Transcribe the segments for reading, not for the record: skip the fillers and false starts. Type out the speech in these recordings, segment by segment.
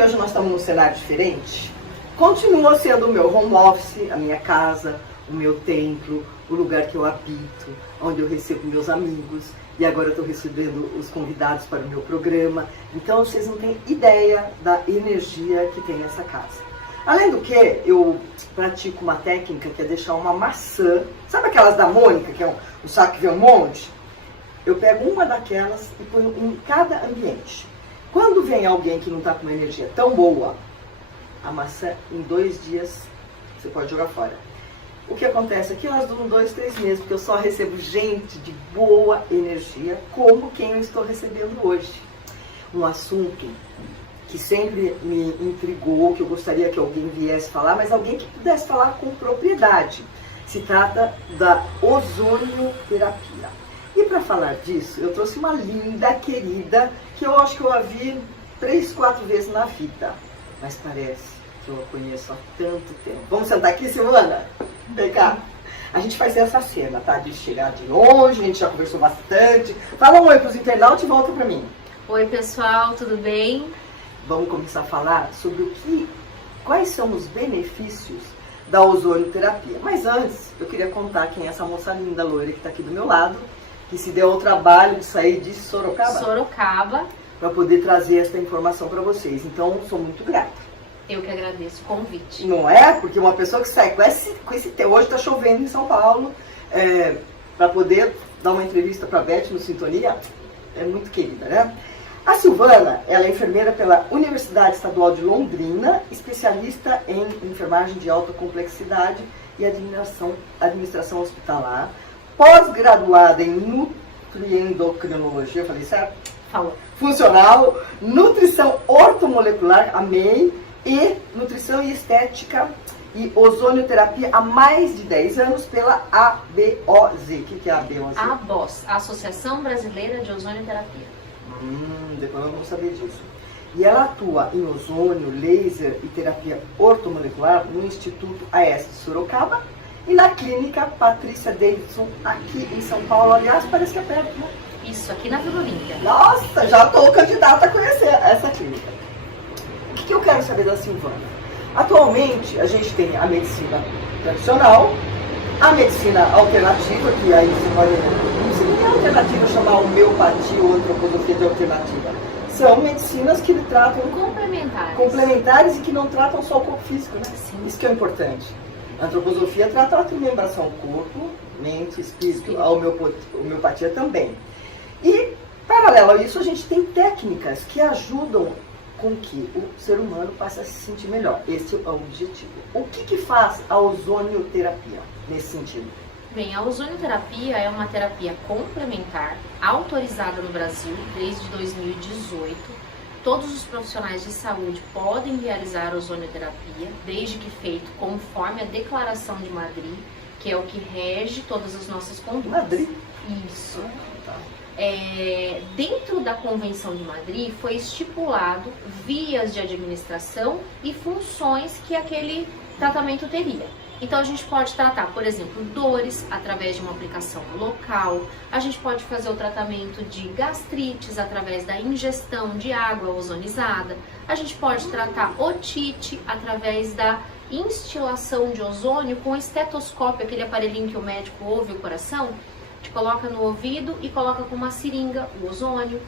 que hoje nós estamos num cenário diferente? Continua sendo o meu home office, a minha casa, o meu templo, o lugar que eu habito, onde eu recebo meus amigos. E agora eu estou recebendo os convidados para o meu programa. Então vocês não têm ideia da energia que tem nessa casa. Além do que, eu pratico uma técnica que é deixar uma maçã. Sabe aquelas da Mônica, que é um saco que vem um monte? Eu pego uma daquelas e ponho em cada ambiente. Quando vem alguém que não está com uma energia tão boa, a maçã em 2 dias você pode jogar fora. O que acontece aqui, elas duram 2, 3 meses, porque eu só recebo gente de boa energia, como quem eu estou recebendo hoje. Um assunto que sempre me intrigou, que eu gostaria que alguém viesse falar, mas alguém que pudesse falar com propriedade. Se trata da ozonioterapia. E para falar disso, eu trouxe uma linda, querida, que eu acho que eu a vi 3, 4 vezes na vida. Mas parece que eu a conheço há tanto tempo. Vamos sentar aqui, Silvana? Vem cá. A gente faz essa cena, tá? De chegar de longe, a gente já conversou bastante. Fala um oi pros internautas e volta pra mim. Oi, pessoal, tudo bem? Vamos começar a falar sobre quais são os benefícios da ozonioterapia. Mas antes, eu queria contar quem é essa moça linda, loira, que está aqui do meu lado, que se deu ao trabalho de sair de Sorocaba. Sorocaba. Para poder trazer essa informação para vocês. Então, sou muito grata. Eu que agradeço o convite. Não é? Porque uma pessoa que sai com esse tempo, hoje está chovendo em São Paulo, para poder dar uma entrevista para a Beth no Sintonia, é muito querida, né? A Silvana, ela é enfermeira pela Universidade Estadual de Londrina, especialista em enfermagem de alta complexidade e administração hospitalar, pós-graduada em nutriendocrinologia, eu falei certo? Falou. Funcional, nutrição ortomolecular, amei, e nutrição e estética e ozonioterapia há mais de 10 anos pela ABOZ. O que é a ABOZ? ABOZ, Associação Brasileira de Ozonioterapia. Depois nós vamos saber disso. E ela atua em ozônio, laser e terapia ortomolecular no Instituto AES de Sorocaba e na clínica Patrícia Davidson, aqui em São Paulo. Aliás, parece que é perto, né? Isso, aqui na Vila Olímpia. Nossa, já estou candidata a conhecer essa clínica. O que eu quero saber da Silvana? Atualmente, a gente tem a medicina tradicional, a medicina alternativa, que aí você pode... Não sei nem é alternativa chamar homeopatia ou antroposofia de alternativa. São medicinas que tratam... Complementares e que não tratam só o corpo físico, né? Sim. Isso que é importante. A antroposofia trata a trimembração corpo, mente, espírito. A homeopatia também. E, paralelo a isso, a gente tem técnicas que ajudam com que o ser humano passe a se sentir melhor. Esse é o objetivo. O que faz a ozonioterapia nesse sentido? Bem, a ozonioterapia é uma terapia complementar, autorizada no Brasil desde 2018. Todos os profissionais de saúde podem realizar ozonioterapia, desde que feito conforme a Declaração de Madrid, que é o que rege todas as nossas condutas. Madrid? Isso. Tá. Dentro da Convenção de Madrid foi estipulado vias de administração e funções que aquele tratamento teria. Então a gente pode tratar, por exemplo, dores através de uma aplicação local, a gente pode fazer o tratamento de gastrites através da ingestão de água ozonizada, a gente pode tratar otite através da instilação de ozônio com estetoscópio, aquele aparelhinho que o médico ouve o coração, te coloca no ouvido e coloca com uma seringa o ozônio.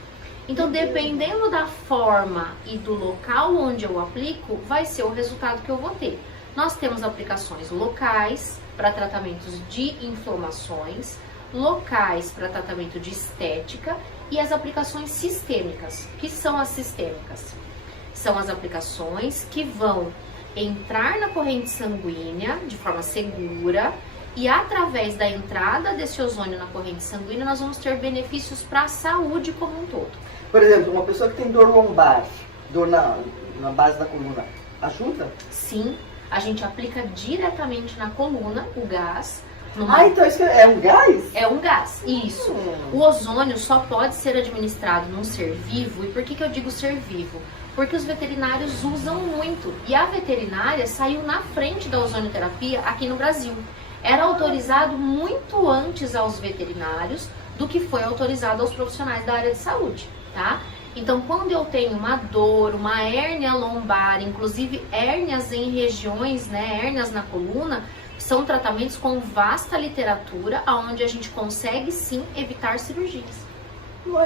Então, dependendo da forma e do local onde eu aplico, vai ser o resultado que eu vou ter. Nós temos aplicações locais para tratamentos de inflamações, locais para tratamento de estética e as aplicações sistêmicas. O que são as sistêmicas? São as aplicações que vão entrar na corrente sanguínea de forma segura e através da entrada desse ozônio na corrente sanguínea nós vamos ter benefícios para a saúde como um todo. Por exemplo, uma pessoa que tem dor lombar, dor na base da coluna, ajuda? Sim, a gente aplica diretamente na coluna o gás. Então isso é um gás? É um gás, isso. O ozônio só pode ser administrado num ser vivo. E por que eu digo ser vivo? Porque os veterinários usam muito. E a veterinária saiu na frente da ozonioterapia aqui no Brasil. Era autorizado muito antes aos veterinários do que foi autorizado aos profissionais da área de saúde, tá? Então, quando eu tenho uma dor, uma hérnia lombar, inclusive hérnias em regiões, né, hérnias na coluna, são tratamentos com vasta literatura, onde a gente consegue sim evitar cirurgias.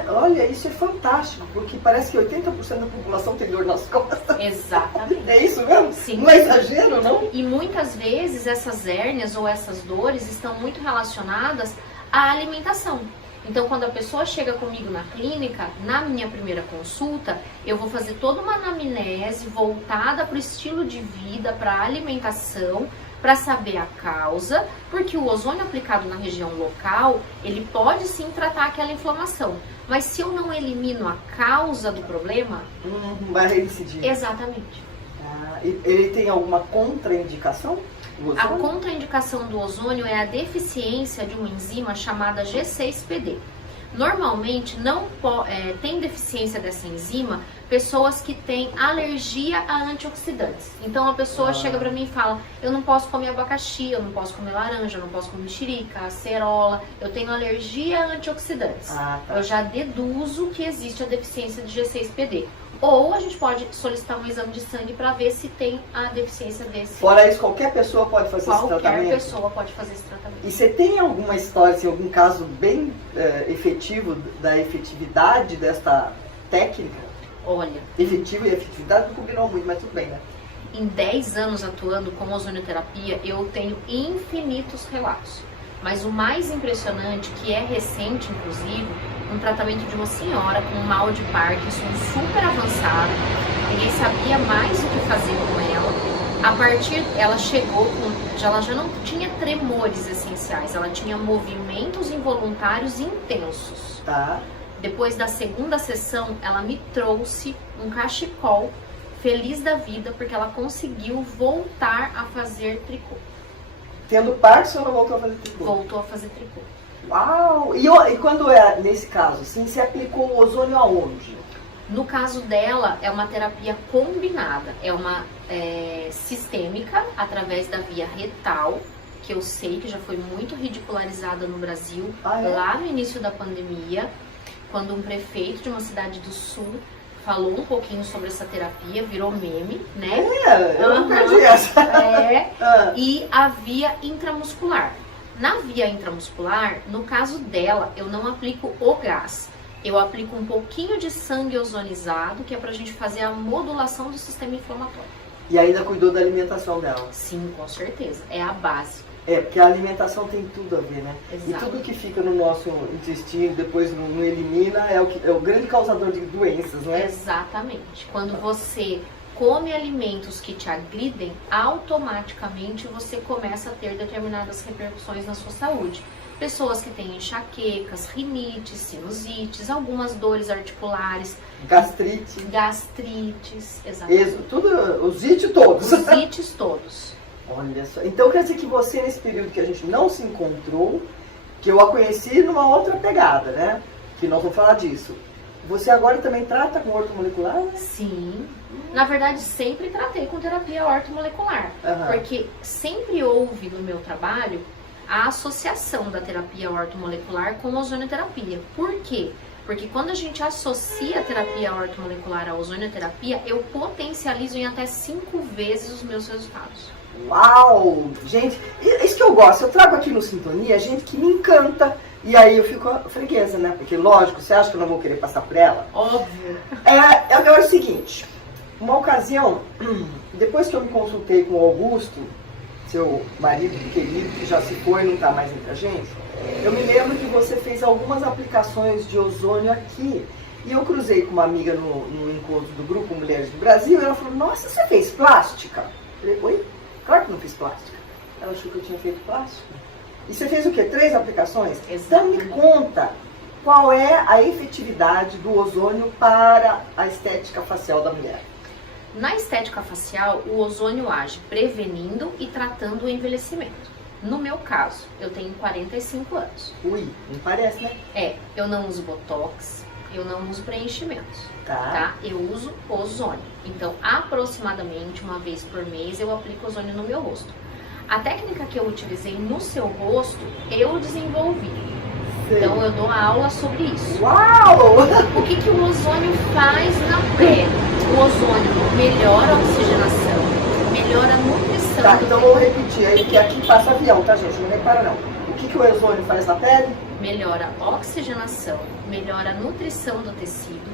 Olha, isso é fantástico, porque parece que 80% da população tem dor nas costas. Exatamente. É isso mesmo? Sim. Não é exagero, não? E muitas vezes essas hérnias ou essas dores estão muito relacionadas à alimentação. Então, quando a pessoa chega comigo na clínica, na minha primeira consulta, eu vou fazer toda uma anamnese voltada para o estilo de vida, para a alimentação, para saber a causa, porque o ozônio aplicado na região local, ele pode sim tratar aquela inflamação. Mas se eu não elimino a causa do problema... vai reincidir. Exatamente. Ele tem alguma contraindicação? A contraindicação do ozônio é a deficiência de uma enzima chamada G6PD. Normalmente tem deficiência dessa enzima pessoas que têm alergia a antioxidantes. Então a pessoa chega pra mim e fala: eu não posso comer abacaxi, eu não posso comer laranja, eu não posso comer mexerica, acerola, eu tenho alergia a antioxidantes. Tá. Eu já deduzo que existe a deficiência de G6PD. Ou a gente pode solicitar um exame de sangue para ver se tem a deficiência desse. Fora isso, qualquer pessoa pode fazer esse tratamento? Qualquer pessoa pode fazer esse tratamento. E você tem alguma história, assim, algum caso bem efetivo da efetividade desta técnica? Olha... Efetivo e efetividade não combinou muito, mas tudo bem, né? Em 10 anos atuando com ozonioterapia, eu tenho infinitos relatos. Mas o mais impressionante, que é recente inclusive, um tratamento de uma senhora com mal de Parkinson super avançado. Ninguém sabia mais o que fazer com ela. Ela chegou ela já não tinha tremores essenciais, ela tinha movimentos involuntários intensos. Tá. Depois da segunda sessão, ela me trouxe um cachecol, feliz da vida, porque ela conseguiu voltar a fazer tricô. Tendo Parkinson, ela voltou a fazer tricô? Voltou a fazer tricô. Uau! E quando é nesse caso, assim, você aplicou o ozônio aonde? No caso dela, é uma terapia combinada. É uma sistêmica, através da via retal, que eu sei que já foi muito ridicularizada no Brasil, lá no início da pandemia, quando um prefeito de uma cidade do sul falou um pouquinho sobre essa terapia, virou meme, né? Eu não perdi essa. E a via intramuscular. Na via intramuscular, no caso dela, eu não aplico o gás. Eu aplico um pouquinho de sangue ozonizado, que é pra gente fazer a modulação do sistema inflamatório. E ainda cuidou da alimentação dela? Sim, com certeza. É a base. Porque a alimentação tem tudo a ver, né? Exato. E tudo que fica no nosso intestino, depois não elimina, é o grande causador de doenças, né? Exatamente. Quando você come alimentos que te agridem, automaticamente você começa a ter determinadas repercussões na sua saúde. Pessoas que têm enxaquecas, rinites, sinusites, algumas dores articulares. Gastrites, exatamente. Os ites todos. Os ites todos. Olha só. Então quer dizer que você, nesse período que a gente não se encontrou, que eu a conheci numa outra pegada, né? Que nós vamos falar disso. Você agora também trata com ortomolecular? Sim. Na verdade, sempre tratei com terapia ortomolecular. Porque sempre houve no meu trabalho a associação da terapia ortomolecular com a ozonioterapia. Por quê? Porque quando a gente associa a terapia ortomolecular à ozonioterapia, eu potencializo em até 5 vezes os meus resultados. Uau! Gente, isso que eu gosto. Eu trago aqui no Sintonia gente que me encanta. E aí eu fico freguesa, né? Porque, lógico, você acha que eu não vou querer passar por ela? Óbvio. É o seguinte. Uma ocasião, depois que eu me consultei com o Augusto, seu marido querido, que já se foi e não está mais entre a gente, eu me lembro que você fez algumas aplicações de ozônio aqui. E eu cruzei com uma amiga no encontro do Grupo Mulheres do Brasil e ela falou: nossa, você fez plástica? Eu falei: oi? Claro que não fiz plástica. Ela achou que eu tinha feito plástica. E você fez o quê? 3 aplicações? Exatamente. Então me conta qual é a efetividade do ozônio para a estética facial da mulher. Na estética facial, o ozônio age prevenindo e tratando o envelhecimento. No meu caso, eu tenho 45 anos. Ui, não parece, né? Eu não uso botox, eu não uso preenchimentos, tá? Eu uso ozônio. Então, aproximadamente uma vez por mês, eu aplico ozônio no meu rosto. A técnica que eu utilizei no seu rosto, eu desenvolvi. Sim. Então eu dou aula sobre isso. Uau! O que o ozônio faz na pele? O ozônio melhora a oxigenação, melhora a nutrição. Tá, então vou repetir aí, que aqui passa avião, tá, gente? Não repara não. O que o ozônio faz na pele? Melhora a oxigenação, melhora a nutrição do tecido,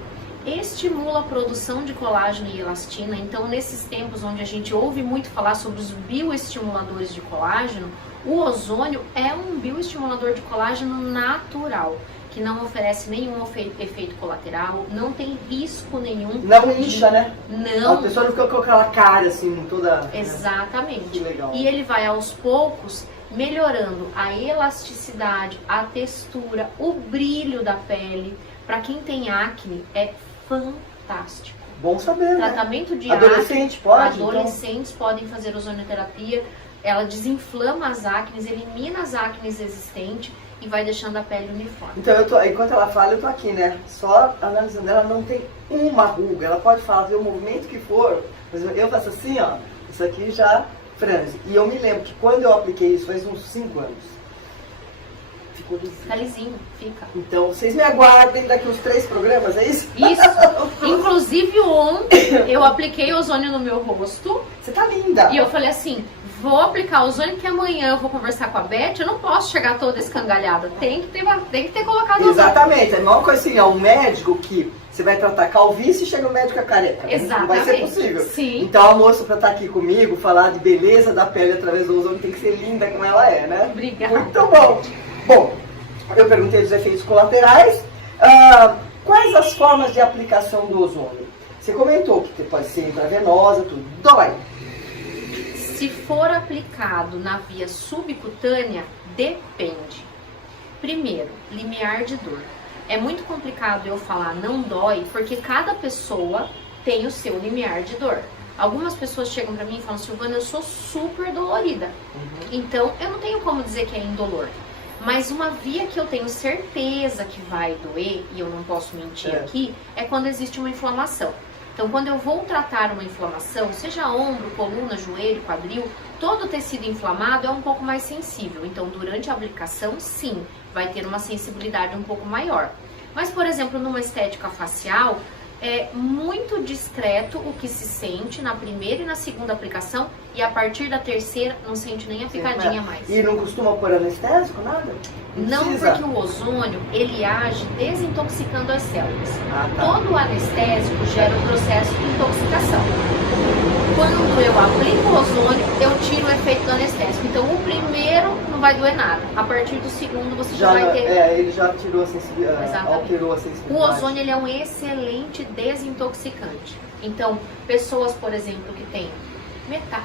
estimula a produção de colágeno e elastina. Então, nesses tempos onde a gente ouve muito falar sobre os bioestimuladores de colágeno, o ozônio é um bioestimulador de colágeno natural, que não oferece nenhum efeito colateral, não tem risco nenhum. Não incha, né? Não. A pessoa não fica com aquela cara assim, toda... Exatamente. Que legal. E ele vai aos poucos melhorando a elasticidade, a textura, o brilho da pele. Para quem tem acne, é fantástico. Bom saber, né? Tratamento de Adolescente acne, pode? adolescentes podem fazer ozonioterapia. Ela desinflama as acnes, elimina as acnes existentes e vai deixando a pele uniforme. Então, enquanto ela fala, eu tô aqui, né? Só analisando. Ela não tem uma ruga. Ela pode fazer o movimento que for, mas eu faço assim, ó. Isso aqui já franze. E eu me lembro que quando eu apliquei isso, faz uns 5 anos. Ficou lisinho. Fica lisinho, fica. Então, vocês me aguardem daqui uns 3 programas, é isso? Isso. Inclusive, ontem eu apliquei ozônio no meu rosto. Você tá linda. E eu falei assim, vou aplicar ozônio que amanhã eu vou conversar com a Beth, eu não posso chegar toda escangalhada. Tem que ter colocado ozônio. Exatamente. É a mesma coisa assim, é um médico que você vai tratar calvície e chega o médico é careca. Exatamente. Não vai ser possível. Sim. Então a moça pra estar aqui comigo, falar de beleza da pele através do ozônio, tem que ser linda como ela é, né? Obrigada. Muito bom. Bom, eu perguntei dos efeitos colaterais. Quais as formas de aplicação do ozônio? Você comentou que pode ser intravenosa, tudo. Dói. Se for aplicado na via subcutânea, depende. Primeiro, limiar de dor. É muito complicado eu falar não dói, porque cada pessoa tem o seu limiar de dor. Algumas pessoas chegam pra mim e falam, Silvana, eu sou super dolorida. Então, eu não tenho como dizer que é indolor. Mas uma via que eu tenho certeza que vai doer, e eu não posso mentir aqui, é quando existe uma inflamação. Então, quando eu vou tratar uma inflamação, seja ombro, coluna, joelho, quadril, todo tecido inflamado é um pouco mais sensível. Então, durante a aplicação, sim, vai ter uma sensibilidade um pouco maior. Mas, por exemplo, numa estética facial, é muito discreto o que se sente na primeira e na segunda aplicação, e a partir da terceira não sente nem a picadinha mais. E não costuma pôr anestésico, nada? Não, precisa. porque o ozônio, ele age desintoxicando as células. Tá. Todo anestésico gera um processo de intoxicação. Quando eu aplico o ozônio, eu tiro o efeito do anestésico. Então, o primeiro não vai doer nada. A partir do segundo, você já vai ter... ele já tirou a sensibilidade, alterou a sensibilidade. O ozônio, ele é um excelente desintoxicante. Então, pessoas, por exemplo, que têm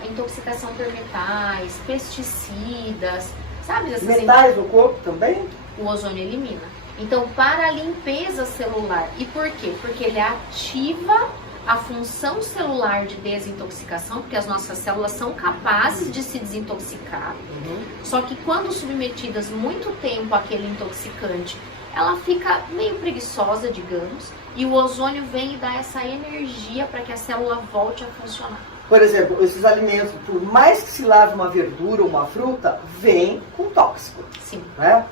intoxicação por metais, pesticidas, sabe? Essas metais no corpo também? O ozônio elimina. Então, para a limpeza celular. E por quê? Porque ele ativa a função celular de desintoxicação, porque as nossas células são capazes de se desintoxicar. Só que quando submetidas muito tempo àquele intoxicante, ela fica meio preguiçosa, digamos, e o ozônio vem e dá essa energia para que a célula volte a funcionar. Por exemplo, esses alimentos, por mais que se lave uma verdura ou uma fruta, vem com tóxico. Sim. Né?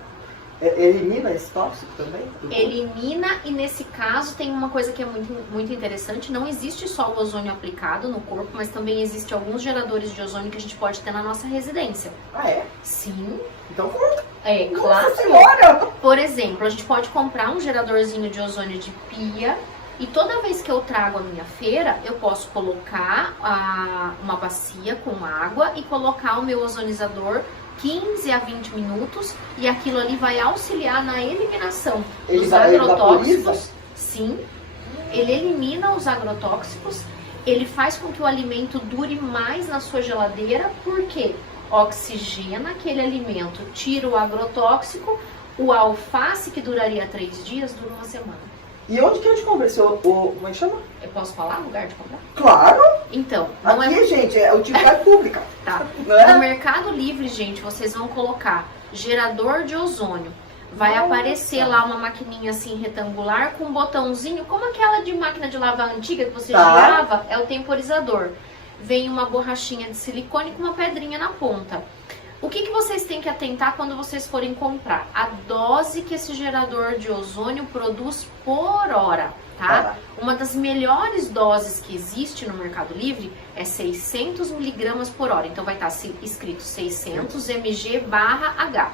Elimina esse tóxico também? Elimina, e nesse caso tem uma coisa que é muito interessante, não existe só o ozônio aplicado no corpo, mas também existe alguns geradores de ozônio que a gente pode ter na nossa residência. Ah, é? Sim. Então conta. É, claro. Nossa senhora! Por exemplo, a gente pode comprar um geradorzinho de ozônio de pia, e toda vez que eu trago a minha feira, eu posso colocar uma bacia com água e colocar o meu ozonizador 15 a 20 minutos, e aquilo ali vai auxiliar na eliminação dos agrotóxicos. Sim, ele elimina os agrotóxicos, ele faz com que o alimento dure mais na sua geladeira, porque oxigena aquele alimento, tira o agrotóxico, o alface que duraria 3 dias, dura 1 semana. E onde que a gente compra esse como é que chama? Eu posso falar lugar de comprar? Claro! Então, não aqui, gente, é utilidade pública. Tá. Né? No Mercado Livre, gente, vocês vão colocar gerador de ozônio. Vai aparecer lá uma maquininha assim retangular com um botãozinho, como aquela de máquina de lavar antiga que você girava, é o temporizador. Vem uma borrachinha de silicone com uma pedrinha na ponta. O que vocês têm que atentar quando vocês forem comprar? A dose que esse gerador de ozônio produz por hora, tá? Uma das melhores doses que existe no Mercado Livre é 600 miligramas por hora. Então vai estar escrito 600 mg/H.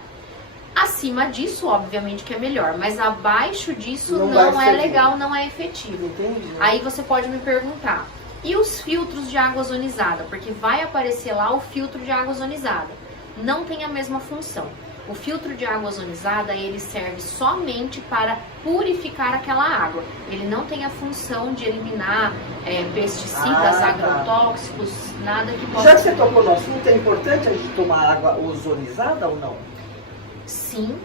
Acima disso, obviamente que é melhor, mas abaixo disso não é legal, não é efetivo. Entendi. Aí você pode me perguntar, e os filtros de água ozonizada? Porque vai aparecer lá o filtro de água ozonizada. Não tem a mesma função. O filtro de água ozonizada, ele serve somente para purificar aquela água. Ele não tem a função de eliminar pesticidas, agrotóxicos, nada que possa... Já que você tocou no assunto, é importante a gente tomar água ozonizada ou não? Sim,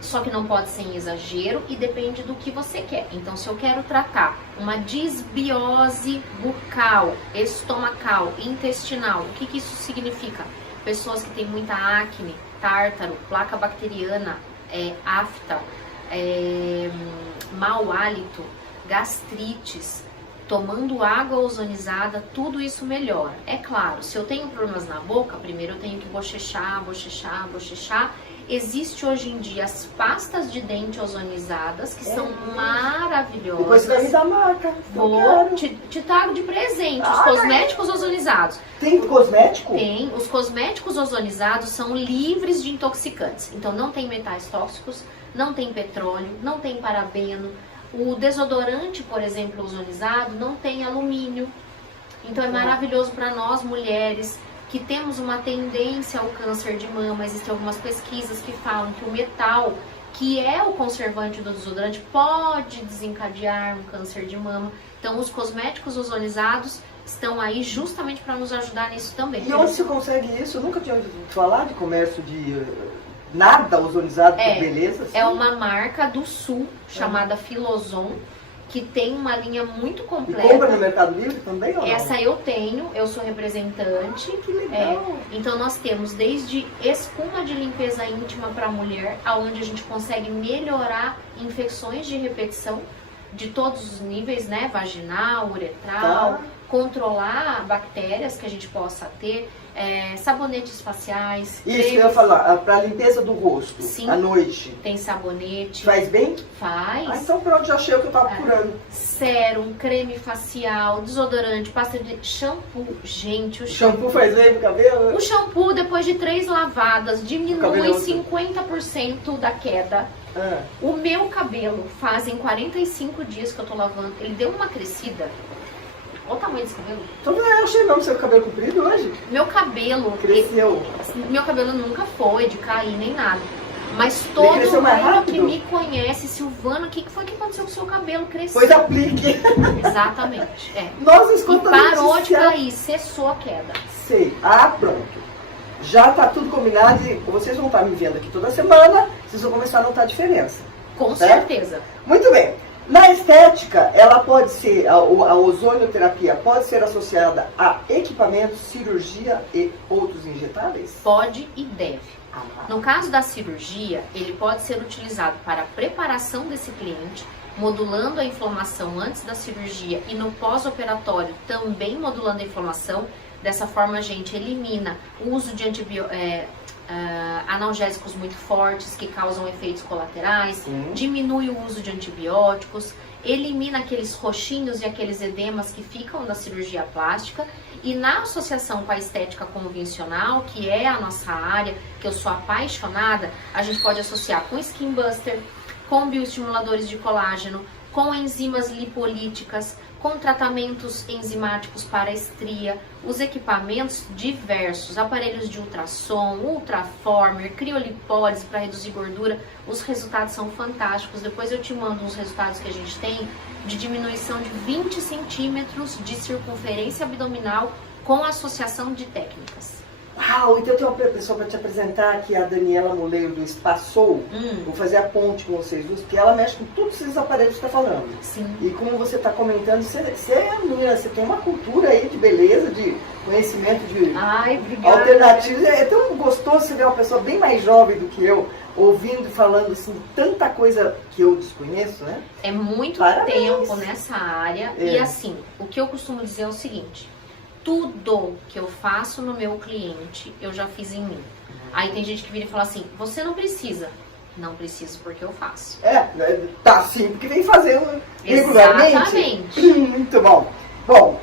só que não pode ser em exagero e depende do que você quer. Então, se eu quero tratar uma disbiose bucal, estomacal, intestinal, o que isso significa? Pessoas que têm muita acne, tártaro, placa bacteriana, afta, mau hálito, gastrites, tomando água ozonizada, tudo isso melhora. É claro, se eu tenho problemas na boca, primeiro eu tenho que bochechar. Existe hoje em dia as pastas de dente ozonizadas, que são maravilhosas. Depois você vai me dar marca. Vou te trago de presente, os cosméticos ozonizados. Tem cosmético? Tem. Os cosméticos ozonizados são livres de intoxicantes. Então não tem metais tóxicos, não tem petróleo, não tem parabeno. O desodorante, por exemplo, ozonizado, não tem alumínio. Então é maravilhoso para nós mulheres que temos uma tendência ao câncer de mama. Existem algumas pesquisas que falam que o metal, que é o conservante do desodorante, pode desencadear um câncer de mama. Então os cosméticos ozonizados estão aí justamente para nos ajudar nisso também. E onde se consegue isso? Eu nunca tinha ouvido falar de comércio de nada ozonizado por beleza. Assim. É uma marca do Sul chamada Filozon, que tem uma linha muito completa. E compra no Mercado Livre também ou não? Essa eu tenho, eu sou representante. Que legal. Então nós temos desde espuma de limpeza íntima para mulher, aonde a gente consegue melhorar infecções de repetição de todos os níveis, né? Vaginal, uretral, controlar bactérias que a gente possa ter, sabonetes faciais. Isso que eu ia falar, para limpeza do rosto, à noite. Tem sabonete. Faz bem? Faz. Ah, então pronto, já achei o que eu tava procurando. Sérum, creme facial, desodorante, pasta de shampoo. Gente, o shampoo faz bem pro cabelo? O shampoo, depois de 3 lavadas, diminui 50% da queda. O meu cabelo, fazem 45 dias que eu tô lavando, ele deu uma crescida. Olha o tamanho desse cabelo. Eu achei mesmo seu cabelo comprido hoje. Meu cabelo... Cresceu. Meu cabelo nunca foi de cair nem nada. Mas todo mundo que me conhece, Silvana, o que foi que aconteceu com o seu cabelo? Cresceu. Foi aplique. Exatamente. Nossa, e parou de cair, cessou a queda. Sei. Pronto. Já tá tudo combinado e vocês vão estar me vendo aqui toda semana, vocês vão começar a notar a diferença. Com certeza. Muito bem. Na estética, ela pode ser, a ozonioterapia pode ser associada a equipamentos, cirurgia e outros injetáveis? Pode e deve. No caso da cirurgia, ele pode ser utilizado para a preparação desse cliente, modulando a inflamação antes da cirurgia e no pós-operatório também modulando a inflamação. Dessa forma a gente elimina o uso de analgésicos muito fortes que causam efeitos colaterais, diminui o uso de antibióticos, elimina aqueles roxinhos e aqueles edemas que ficam na cirurgia plástica. E na associação com a estética convencional, que é a nossa área, que eu sou apaixonada, a gente pode associar com Skin Buster, com bioestimuladores de colágeno, com enzimas lipolíticas, com tratamentos enzimáticos para estria, os equipamentos diversos, aparelhos de ultrassom, ultraformer, criolipólise para reduzir gordura. Os resultados são fantásticos. Depois eu te mando uns resultados que a gente tem de diminuição de 20 centímetros de circunferência abdominal com associação de técnicas. Uau, então tem uma pessoa para te apresentar aqui, a Daniela Moleiro do Espaçou. Vou fazer a ponte com vocês duas, porque ela mexe com todos esses aparelhos que você está falando. Sim. E como você está comentando, você tem uma cultura aí de beleza, de conhecimento de alternativas. É tão gostoso você ver uma pessoa bem mais jovem do que eu, ouvindo e falando assim, tanta coisa que eu desconheço, né? É muito tempo nessa área. E assim, o que eu costumo dizer é o seguinte: tudo que eu faço no meu cliente, eu já fiz em mim. Aí tem gente que vira e fala assim, você não precisa. Não preciso porque eu faço. Tá sim, porque vem fazendo regularmente. Exatamente. Muito bom. Bom,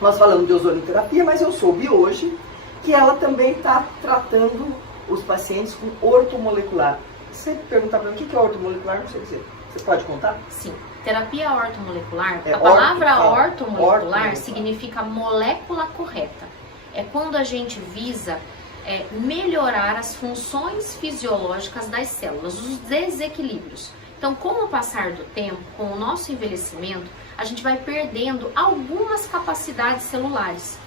nós falamos de ozonioterapia, mas eu soube hoje que ela também está tratando os pacientes com ortomolecular. Se você perguntar para mim o que é ortomolecular, não sei dizer. Você pode contar? Sim. Terapia ortomolecular, a palavra ortomolecular significa molécula correta. É quando a gente visa melhorar as funções fisiológicas das células, os desequilíbrios. Então, com o passar do tempo, com o nosso envelhecimento, a gente vai perdendo algumas capacidades celulares.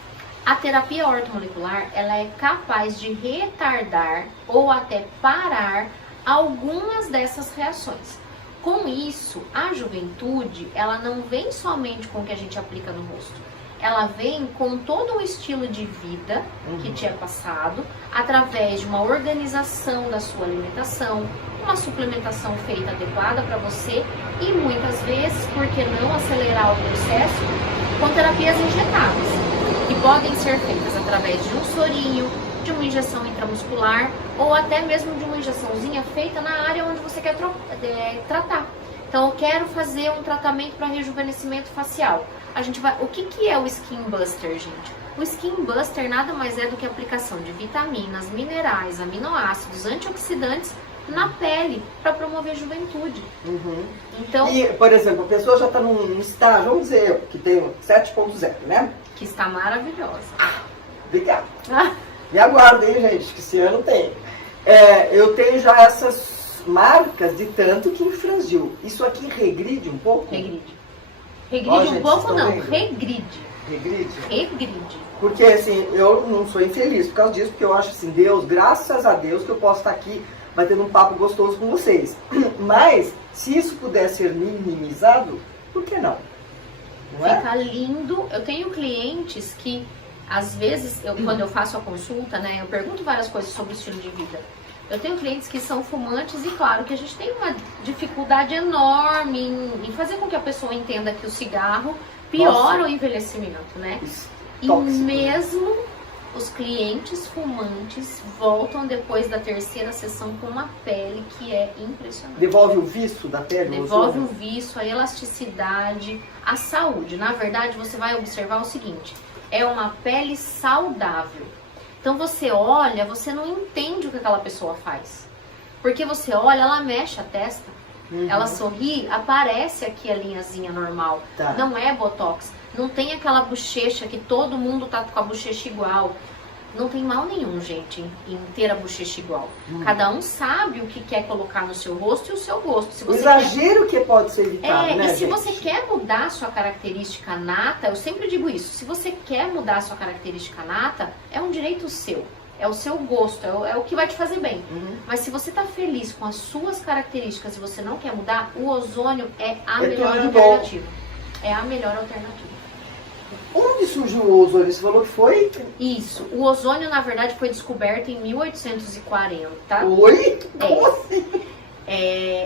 A terapia ortomolecular, ela é capaz de retardar ou até parar algumas dessas reações. Com isso, a juventude, ela não vem somente com o que a gente aplica no rosto. Ela vem com todo um estilo de vida que te é passado, através de uma organização da sua alimentação, uma suplementação feita adequada para você e muitas vezes, por que não acelerar o processo, com terapias injetáveis, que podem ser feitas através de um sorinho, de uma injeção intramuscular ou até mesmo de uma injeçãozinha feita na área onde você quer tratar. Então, eu quero fazer um tratamento para rejuvenescimento facial. A gente vai. O que é o Skin Buster, gente? O Skin Buster nada mais é do que a aplicação de vitaminas, minerais, aminoácidos, antioxidantes na pele para promover a juventude. Então, e, por exemplo, a pessoa já está num estágio, vamos dizer eu, que tem 7.0, né? Que está maravilhosa. Obrigada. Me aguardem, gente, que esse ano tem. Eu tenho já essas marcas de tanto que infrangiu. Isso aqui regride um pouco? Regride. Regride um pouco não, regride. Regride? Regride. Porque assim, eu não sou infeliz por causa disso, porque eu acho assim, Deus, graças a Deus que eu posso estar aqui batendo um papo gostoso com vocês. Mas, se isso puder ser minimizado, por que não? Não é? Fica lindo. Eu tenho clientes que, às vezes, quando eu faço a consulta, né, eu pergunto várias coisas sobre o estilo de vida. Eu tenho clientes que são fumantes e claro que a gente tem uma dificuldade enorme em fazer com que a pessoa entenda que o cigarro piora o envelhecimento, né? E mesmo os clientes fumantes voltam depois da terceira sessão com uma pele que é impressionante. Devolve o viço da pele? Devolve o viço, a elasticidade, a saúde. Na verdade, você vai observar o seguinte, é uma pele saudável. Então você olha, você não entende o que aquela pessoa faz. Porque você olha, ela mexe a testa, ela sorri, aparece aqui a linhazinha normal. Tá. Não é botox. Não tem aquela bochecha que todo mundo tá com a bochecha igual. Não tem mal nenhum, gente, em ter a bochecha igual. Cada um sabe o que quer colocar no seu rosto e o seu gosto. Se o você exagero que pode ser evitado, né, e se gente? você quer mudar a sua característica nata, eu sempre digo isso, se você quer mudar a sua característica nata, é um direito seu. É o seu gosto, é o que vai te fazer bem. Mas se você tá feliz com as suas características e você não quer mudar, o ozônio é a melhor alternativa. É a melhor alternativa. Onde surgiu o ozônio? Você falou que foi? Isso. O ozônio, na verdade, foi descoberto em 1840. Oi? Como assim?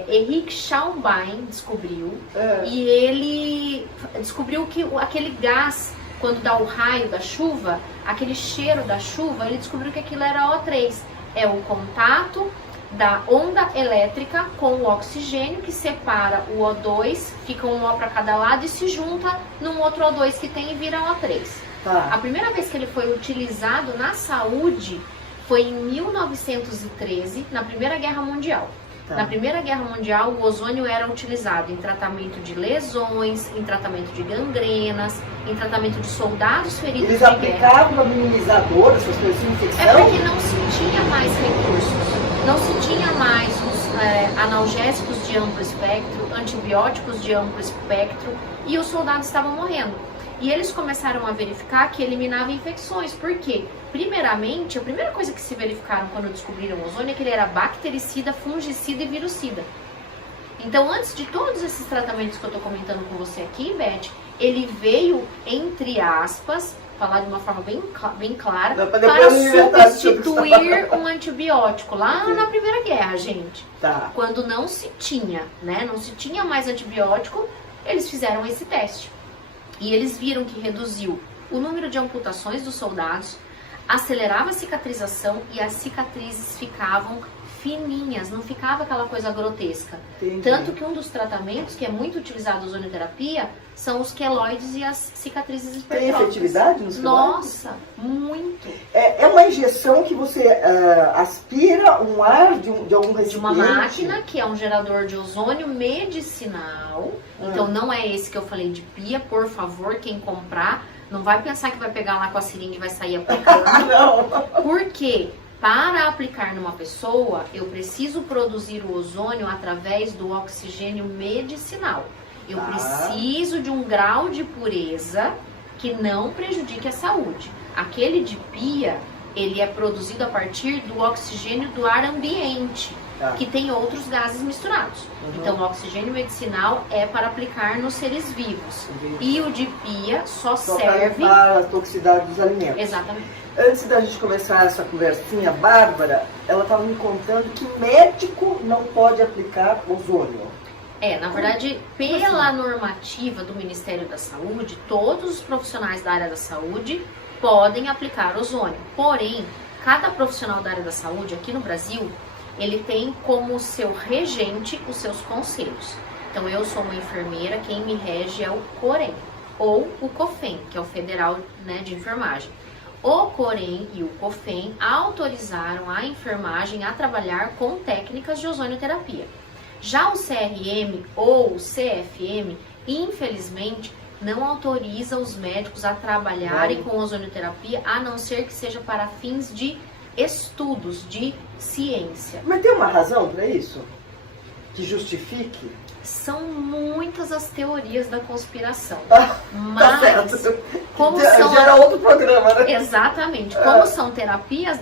Henrik Schaubein descobriu. E ele descobriu que aquele gás, quando dá o raio da chuva, aquele cheiro da chuva, ele descobriu que aquilo era O3. É o contato da onda elétrica com o oxigênio que separa o O2, fica um O para cada lado e se junta num outro O2 que tem e vira O3. Tá. A primeira vez que ele foi utilizado na saúde foi em 1913, na Primeira Guerra Mundial. Tá. Na Primeira Guerra Mundial, o ozônio era utilizado em tratamento de lesões, em tratamento de gangrenas, em tratamento de soldados feridos Eles de guerra. aplicavam a minimizador, essas coisas de infecção? É porque não se tinha mais recursos. Não se tinha mais os analgésicos de amplo espectro, antibióticos de amplo espectro e os soldados estavam morrendo. E eles começaram a verificar que eliminava infecções. Por quê? Primeiramente, a primeira coisa que se verificaram quando descobriram o ozônio é que ele era bactericida, fungicida e virucida. Então, antes de todos esses tratamentos que eu estou comentando com você aqui, Beth, ele veio, entre aspas, falar de uma forma bem clara, para substituir um antibiótico lá na Primeira Guerra, gente. Tá. Quando não se tinha, né? Não se tinha mais antibiótico, eles fizeram esse teste. E eles viram que reduziu o número de amputações dos soldados, acelerava a cicatrização e as cicatrizes ficavam fininhas, não ficava aquela coisa grotesca. Entendi. Tanto que um dos tratamentos que é muito utilizado na ozonioterapia são os queloides e as cicatrizes Tem hipertróficas. efetividade nos queloides? Nossa, muito. É uma injeção que você aspira um ar de algum recipiente? De uma máquina que é um gerador de ozônio medicinal. Então não é esse que eu falei de pia, por favor, quem comprar, não vai pensar que vai pegar lá com a seringa e vai sair aplicando. Não. Por quê? Para aplicar numa pessoa, eu preciso produzir o ozônio através do oxigênio medicinal. Eu preciso de um grau de pureza que não prejudique a saúde. Aquele de pia, ele é produzido a partir do oxigênio do ar ambiente, que tem outros gases misturados. Então, o oxigênio medicinal é para aplicar nos seres vivos. E o de pia só serve para a toxicidade dos alimentos. Exatamente. Antes da gente começar essa conversinha, a Bárbara, ela estava me contando que médico não pode aplicar ozônio. Na verdade, pela normativa do Ministério da Saúde, todos os profissionais da área da saúde podem aplicar ozônio. Porém, cada profissional da área da saúde aqui no Brasil, ele tem como seu regente os seus conselhos. Então, eu sou uma enfermeira, quem me rege é o COREN, ou o COFEN, que é o Federal, de Enfermagem. O COREN e o COFEN autorizaram a enfermagem a trabalhar com técnicas de ozonioterapia. Já o CRM ou o CFM, infelizmente, não autoriza os médicos a trabalharem com ozonioterapia, a não ser que seja para fins de estudos, de ciência. Mas tem uma razão para isso? Que justifique? São muitas as teorias da conspiração. Mas, tá certo. Como já era outro programa, né? Exatamente. Como são terapias,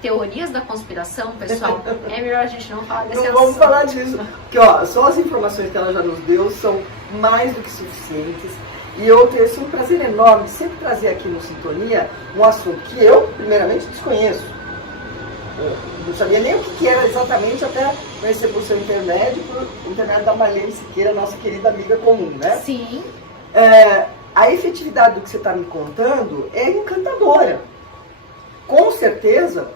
teorias da conspiração, pessoal, é melhor a gente não falar desse assunto. Não vamos falar disso. Porque, só as informações que ela já nos deu são mais do que suficientes. E eu tenho um prazer enorme de sempre trazer aqui no Sintonia um assunto que eu, primeiramente, desconheço. Eu não sabia nem o que era exatamente até conhecer por seu intermédio, por intermédio da Marlene Siqueira, nossa querida amiga comum, né? Sim. A efetividade do que você está me contando é encantadora. Com certeza,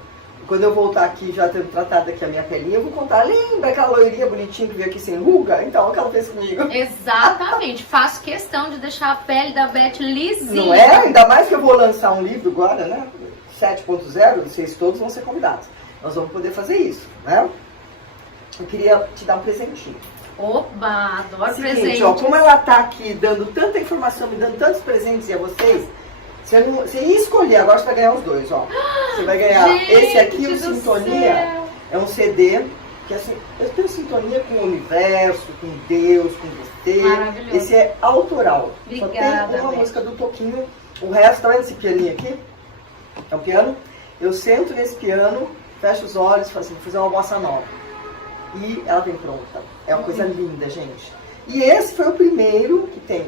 quando eu voltar aqui, já tendo tratado aqui a minha pelinha, eu vou contar, lembra aquela loirinha bonitinha que veio aqui sem ruga? Então, o que ela fez comigo. Exatamente. Faço questão de deixar a pele da Beth lisinha. Não é? Ainda mais que eu vou lançar um livro agora, né? 7.0, vocês todos vão ser convidados. Nós vamos poder fazer isso, né? Eu queria te dar um presentinho. Oba, adoro Seguinte, presente. Como ela tá aqui dando tanta informação, me dando tantos presentes a vocês, você ia escolher, agora você vai ganhar os dois, ó. Você vai ganhar esse aqui, o Sintonia. É um CD, que assim, eu tenho sintonia com o universo, com Deus, com você. Maravilhoso. Esse é autoral. Obrigada, só tem uma Beth. música do Toquinho, o resto, tá vendo esse pianinho aqui? É um piano. Eu sento nesse piano, fecho os olhos, faço assim, vou fazer uma bossa nova. E ela vem pronta. É uma coisa linda, gente. E esse foi o primeiro que tem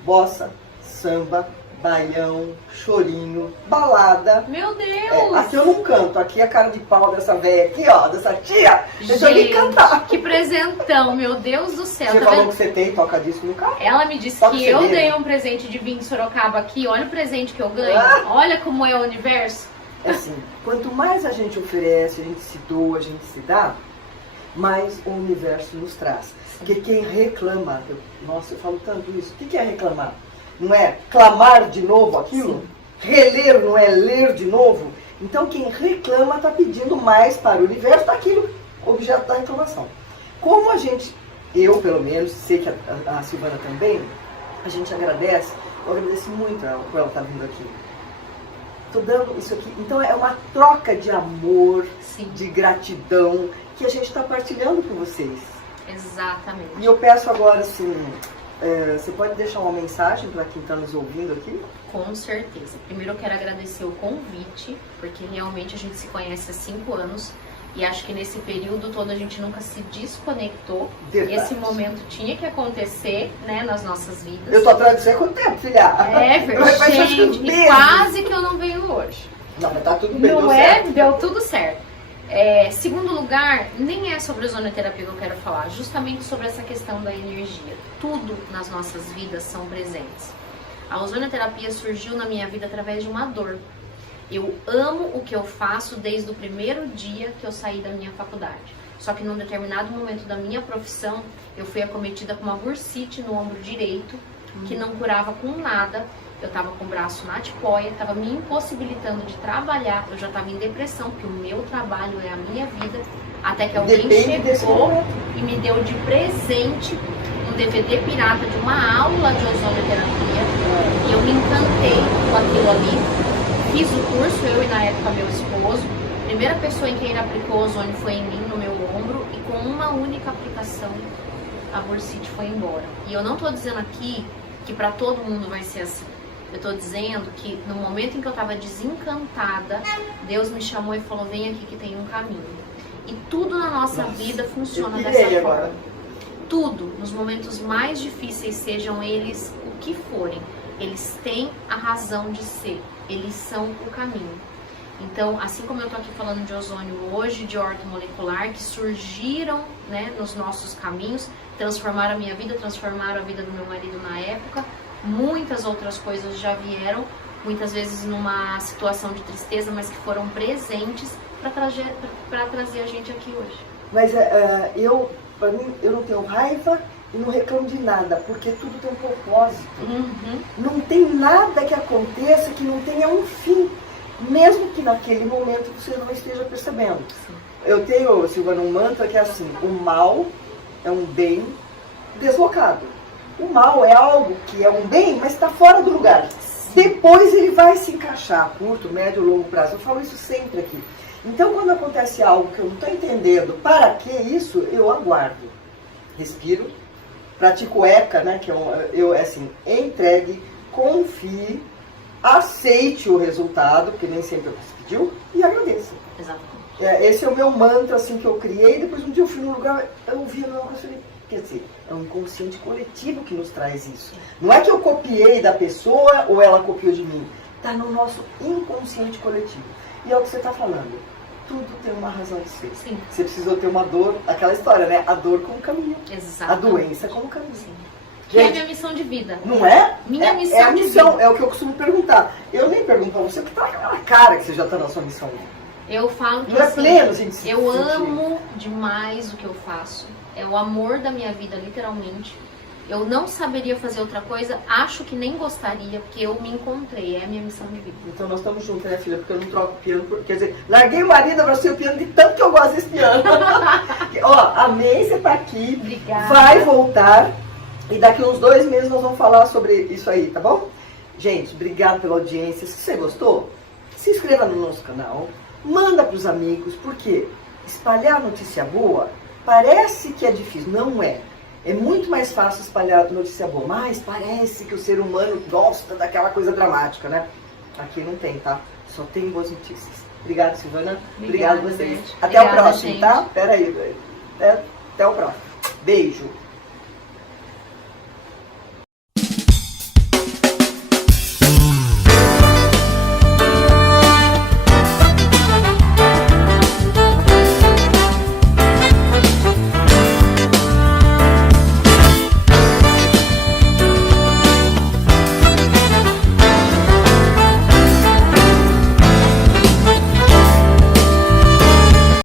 bossa, samba, baião, chorinho, balada. Meu Deus! Aqui eu não canto, aqui é a cara de pau dessa velha aqui, ó, dessa tia. Deixa eu me cantar. Que presentão, meu Deus do céu. Você Tá falou vendo? que você tem, toca disco no carro. Ela me disse Toca que eu CD. dei um presente de vir em Sorocaba aqui. Olha o presente que eu ganho. Olha como é o universo. É assim, quanto mais a gente oferece, a gente se doa, a gente se dá, mais o universo nos traz. Porque quem reclama, nossa, eu falo tanto isso, o que é reclamar? Não é clamar de novo aquilo? Sim. Reler não é ler de novo? Então quem reclama está pedindo mais para o universo daquilo, objeto da reclamação. Como a gente, eu pelo menos, sei que a Silvana também, a gente agradece, eu agradeço muito ela por ela estar vindo aqui. Estou dando isso aqui, então é uma troca de amor, Sim. de gratidão, que a gente está partilhando com vocês. Exatamente. E eu peço agora assim, você pode deixar uma mensagem para quem está nos ouvindo aqui? Com certeza. Primeiro eu quero agradecer o convite, porque realmente a gente se conhece há 5 anos e acho que nesse período todo a gente nunca se desconectou. Verdade. Esse momento tinha que acontecer, né, nas nossas vidas. Eu tô atrás de você há quanto tempo, filha? Verdade, gente, e quase que eu não venho hoje. Não, mas tá tudo bem, Não deu é? certo. Deu tudo certo. Segundo lugar, nem é sobre ozonioterapia que eu quero falar, justamente sobre essa questão da energia. Tudo nas nossas vidas são presentes. A ozonioterapia surgiu na minha vida através de uma dor. Eu amo o que eu faço desde o primeiro dia que eu saí da minha faculdade. Só que num determinado momento da minha profissão, eu fui acometida com uma bursite no ombro direito, que não curava com nada. Eu estava com o braço na tipoia, estava me impossibilitando de trabalhar. Eu já estava em depressão, porque o meu trabalho é a minha vida. Até que alguém chegou e me deu de presente um DVD pirata de uma aula de ozonioterapia. E eu me encantei com aquilo ali. Fiz o curso, eu e na época meu esposo. A primeira pessoa em quem ele aplicou ozônio foi em mim, no meu ombro. E com uma única aplicação, a bursite foi embora. E eu não estou dizendo aqui que para todo mundo vai ser assim. Eu estou dizendo que no momento em que eu estava desencantada, Deus me chamou e falou, vem aqui que tem um caminho. E tudo na nossa vida funciona dessa forma. Tudo, nos momentos mais difíceis, sejam eles o que forem, eles têm a razão de ser, eles são o caminho. Então, assim como eu estou aqui falando de ozônio hoje, de ortomolecular, que surgiram, né, nos nossos caminhos, transformaram a minha vida, transformaram a vida do meu marido na época, muitas outras coisas já vieram, muitas vezes numa situação de tristeza, mas que foram presentes para trazer a gente aqui hoje. Mas para mim, eu não tenho raiva e não reclamo de nada, porque tudo tem um propósito. Não tem nada que aconteça que não tenha um fim, mesmo que naquele momento você não esteja percebendo. Sim. Eu tenho, Silvana, um mantra que é assim, o mal é um bem deslocado. O mal é algo que é um bem, mas está fora do lugar. Depois ele vai se encaixar, curto, médio, longo prazo. Eu falo isso sempre aqui. Então, quando acontece algo que eu não estou entendendo, para que isso, eu aguardo. Respiro, pratico ECA, né, que é assim, entregue, confie, aceite o resultado, porque nem sempre você pediu, e agradeça. Exatamente. Esse é o meu mantra, assim, que eu criei. Depois, um dia eu fui num lugar, eu ouvi a mesma coisa, falei, quer dizer, é um inconsciente coletivo que nos traz isso. Não é que eu copiei da pessoa ou ela copiou de mim. Está no nosso inconsciente coletivo. E é o que você está falando. Tudo tem uma razão de ser. Sim. Você precisou ter uma dor, aquela história, né? A dor como caminho. Exatamente. A doença como caminho. Sim. Que é a minha missão de vida. Não é? Minha missão é a de missão, vida. é o que eu costumo perguntar. Eu nem pergunto pra você, porque tá aquela cara que você já tá na sua missão. Eu falo que não é assim, pleno, gente. Eu amo demais o que eu faço. É o amor da minha vida, literalmente. Eu não saberia fazer outra coisa, acho que nem gostaria, porque eu me encontrei, é a minha missão de vida. Então nós estamos juntos, né, filha? Porque eu não troco piano, quer dizer, larguei o marido, abracei o piano de tanto que eu gosto desse piano. Ó, amei você tá aqui. Obrigada. Vai voltar e daqui uns 2 meses nós vamos falar sobre isso aí, tá bom? Gente, obrigado pela audiência. Se você gostou, se inscreva no nosso canal, manda pros amigos, porque espalhar notícia boa parece que é difícil, não é. É muito mais fácil espalhar notícia boa, mas parece que o ser humano gosta daquela coisa dramática, né? Aqui não tem, tá? Só tem boas notícias. Obrigada, Silvana. Obrigado a vocês. Até o próximo, tá? Pera aí. Até o próximo. Beijo.